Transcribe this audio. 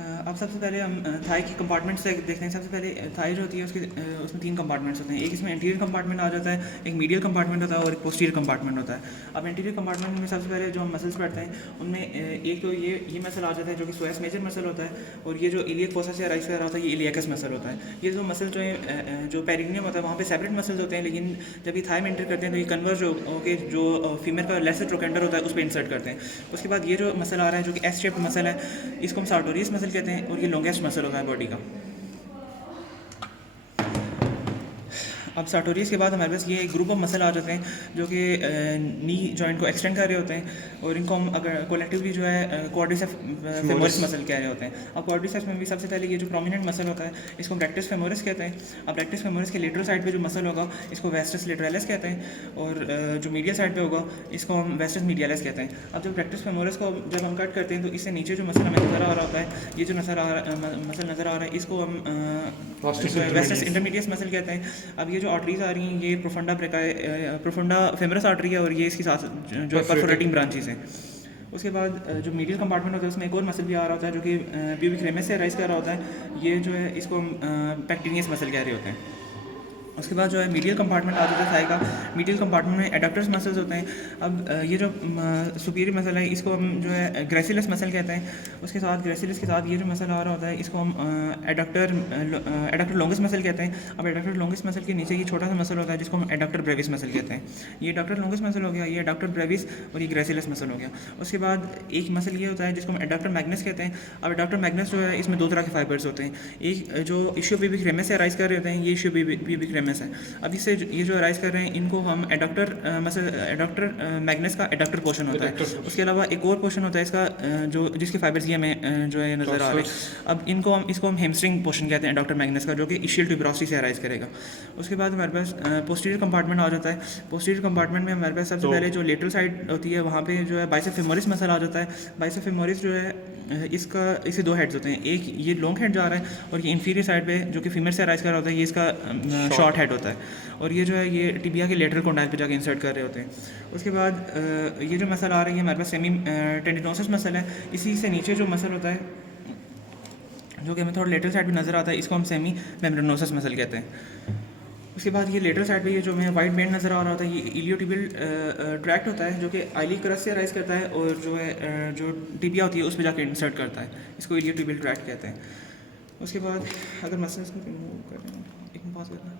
अब सबसे पहले हम थाई की कंपार्टमेंट्स से देखते हैं। सबसे पहले थाई जो होती है उसके उसमें 3 कंपार्टमेंट्स होते हैं। एक इसमें इंटीरियर कंपार्टमेंट आ जाता है, एक मीडियल कंपार्टमेंट होता है और एक पोस्टीरियर कंपार्टमेंट होता है। अब इंटीरियर कंपार्टमेंट में सबसे पहले जो हम मसल्स पढ़ते हैं उनमें एक तो ये मसल आ जाता है जो कि सोएस मेजर मसल होता है, और ये जो इलियक फोसा से राइज कर रहा होता है ये इलियकस मसल होता है। ये जो मसल जो है जो पेरिनियम होता है वहाँ पे सेपरेट मसल्स होते हैं, लेकिन जब ये थाई में एंटर करते हैं तो ये कन्वर्ज होकर जो फीमेल का लेसर ट्रोकेंडर होता है उस पर इंसर्ट करते हैं। उसके बाद ये जो मसल आ रहा है जो कि एस शेप मसल है, इसको हम सार्टोरियस मसल कहते हैं, और ये लॉन्गेस्ट मसल होता है बॉडी का। अब सार्टोरियस के बाद हमारे पास ये एक ग्रुप ऑफ मसल आ जाते हैं जो कि नी जॉइंट को एक्सटेंड कर रहे होते हैं, और इनको हम अगर कोलेक्टिवली जो है क्वाड्रिसेप्स फेमोरिस मसल कह रहे होते हैं। अब क्वाड्रिसेप्स में भी सबसे पहले ये जो प्रोमिनेंट मसल होता है इसको हम रेक्टस फेमोरिस कहते हैं। अब रेक्टस फेमोरिस के लेटरल साइड पे जो मसल होगा इसको वेस्टस लेटरलिस कहते हैं, और जो मीडियल साइड पे होगा इसको हम वेस्टस मीडियलिस कहते हैं। अब जब रेक्टस फेमोरिस को जब हम कट करते हैं तो इससे नीचे जो मसल हमें नज़र आ रहा होता है, ये जो मसल नज़र आ रहा है इसको हम वेस्टस इंटरमीडियस मसल कहते हैं। अब ये जो आर्टरीज आ रही हैं ये प्रोफंडा फेमरस आर्टरी है, और ये इसके साथ जो है परफोरेटिंग ब्रांचेस हैं। उसके बाद जो मीडियल कंपार्टमेंट होता है उसमें एक और मसल भी आ रहा होता है जो कि प्यूबिक रेमस से राइज कर रहा होता है। ये जो है इसको हम पेक्टिनियस मसल कह रहे होते हैं। उसके बाद जो है मीडियल कंपार्टमेंट आ जाता है थाई का। मीडियल कंपार्टमेंट में एडक्टर्स मसल्स होते हैं। अब ये जो सुपीरियर मसल है इसको हम जो है ग्रेसिलस मसल कहते हैं। उसके साथ ग्रेसिलस के साथ ये जो मसल आ रहा होता है इसको हम एडक्टर लॉन्गेस्ट मसल कहते हैं। अब एडक्टर लॉन्गेस्ट मसल के नीचे ये छोटा सा मसल होता है जिसको हम एडक्टर ब्रेविस मसल कहते हैं। ये एडक्टर लॉन्गेस्ट मसल हो गया, ये एडक्टर ब्रेविस, और ये ग्रेसिलस मसल हो गया। उसके बाद एक मसल ये होता है जिसको हम एडक्टर मैग्नस कहते हैं। अब एडक्टर मैग्नस जो है इसमें 2 तरह के फाइबर्स होते हैं। एक जो इश्यू प्यूबिक रेमस से राइज कर रहे होते हैं, ये इश्यू प्यूबिक रेमस है। अब इससे ये जो राइज कर रहे हैं इनको हम एडक्टर मैग्नस का एडक्टर पोर्शन होता है। उसके अलावा एक और पोर्शन होता है इसका जो जिसके फाइबर्स ये हमें जो है नज़र आ रहे हैं। अब इसको हम हेमस्ट्रिंग पोर्शन कहते हैं एडक्टर मैग्नस का, जो कि इशियल ट्यूबरोसिटी से राइज करेगा। उसके बाद हमारे पास पोस्टीरियर कंपार्टमेंट आ जाता है। पोस्टीरियर कंपार्टमेंट में हमारे पास सबसे पहले जो लेटरल साइड होती है वहाँ पे जो है बाइसेप फेमोरिस मसल आ जाता है। बाइसेप फेमोरिस जो है इसके 2 हेड्स होते हैं, एक ये लॉन्ग हेड जा रहा है, और ये इंफीरियर साइड पे जो कि फीमेल से राइज कर रहा होता है ये इसका शॉर्ट हेड होता है, और ये जो है ये टिबिया के लेटरल कॉन्डाइल पे जाके इंसर्ट कर रहे होते हैं। उसके बाद ये जो मसल आ रही है हमारे पास सेमी टेंडिनोसिस मसल है। इसी से नीचे जो मसल होता है जो कि हमें थोड़ा लेटरल साइड पे नज़र आता है इसको हम सेमी मेम्ब्रेनोसिस मसल कहते हैं। उसके बाद ये लेटरल साइड पे ये जो हमें वाइट बैंड नज़र आ रहा होता है ये इलियोटिबियल ट्रैक्ट होता है जो कि आइली क्रस्ट से राइज करता है, और जो है जो टिबिया होती है उस पर जाके इंसर्ट करता है, इसको इलियोटिबियल ट्रैक्ट कहते हैं। उसके बाद अगर मसल्स को रिमूव करें, एक पास करना